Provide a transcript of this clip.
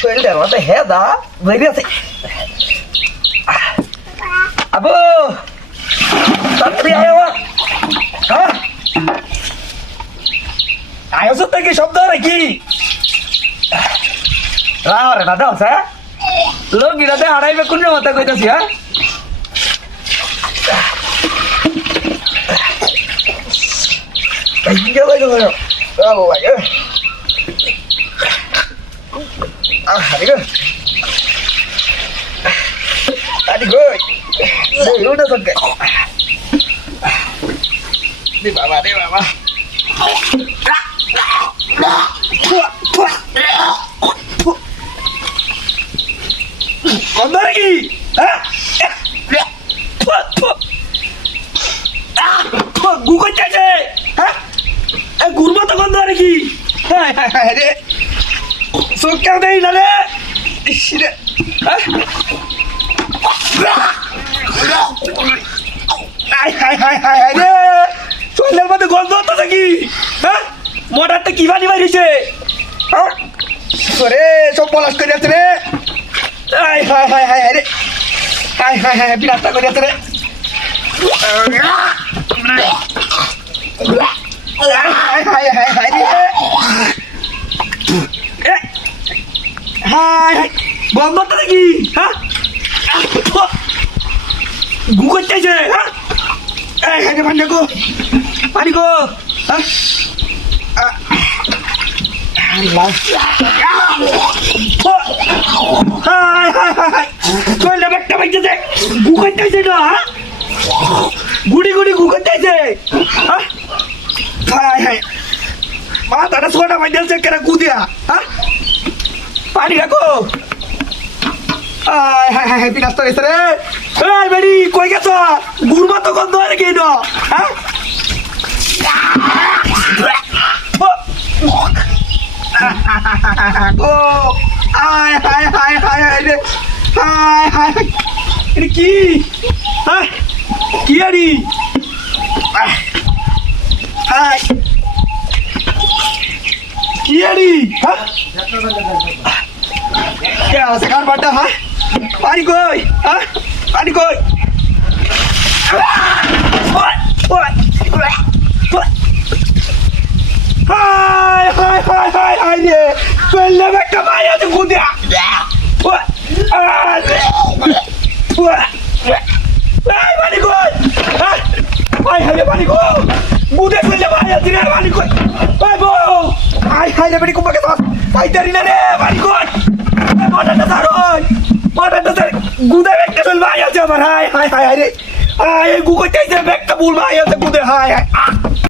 শরীরটার মধ্যে হেদা বেরিয়ে আছে। আবু তাড়াতাড়ি আয় বাবা। হ্যাঁ আয়স থেকে শব্দ নাকি রে দাদা হ্যাঁ লোক গিরাতে হারাইবে কোন মাথা কইতাছি। হ্যাঁ Bravo, vai. Tadi go. Tadi go. Lu udah sampai. Di bawah. Kondor lagi. Hah? Gua caca. Hah? ঘুরবো তো গন্ধ আর কি রে চোখ কেউ দেই না রে চলের মধ্যে গন্ধ হতো নাকি হ্যাঁ মোটরটা কি বানি বাড়িছে রে সব পলাশ করে আছে রে রে বিরাটটা করে আছে রে বন্ধ নাকি হ্যাঁ গু করতেছে হ্যাঁ পানি গো হ্যাঁ চলে একটা বাজছে গু করতেছে না হ্যাঁ গুড়ি গু করতেছে হ্যাঁ মাথাটা ছোটা মাইডেল চেক করে গুদিয়া হ্যাঁ পানি রাখো বিনাশ তো গেছে রে এই বেড়ি কই গেছ গুরমা তো গন্ধ আর কি না হ্যাঁ ও রে এটা কি হ্যাঁ কি আরি কি আরি হ্যাঁ কে আছে কার বাটা হ্যাঁ পানি কই হ্যাঁ পানি কই হাই রে চললে একটা ভাই আছে গুদিয়া পানি কই হাই পানি কই বুদে চললে ভাই আছে রে পানি কই হাই রে বেটি কুম্বাকে তাই তারি না রে পানি কই মোটরটা ধরুন মোটরটা ধর গুদে একটা চল ভাই আছে আমার হাই রে গু করতেছে ব্যাগটা ভুল ভাই আছে গুদে হাই